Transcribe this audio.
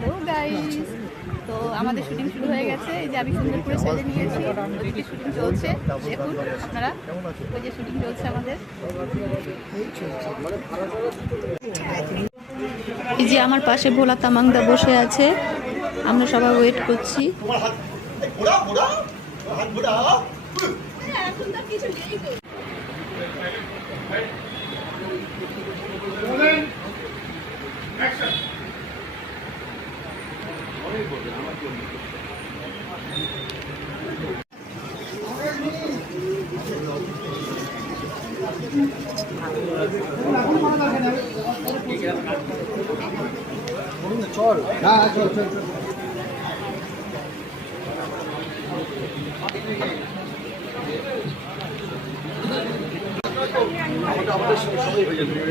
Hello guys, তো আমাদের shooting শুরু হয়ে গেছে। এই যে আমি সুন্দরপুরে সেজে নিয়েছি, ওদিকে শুটিং চলছে। দেখুন আপনারা, ওই যে শুটিং চলছে আমাদের। এই যে আমার পাশে ভোলা তামাংদা বসে আছে, আমরা সবাই ওয়েট করছি। চল, হ্যাঁ চল চল চল। আমাদের সবাই হয়ে যাবে।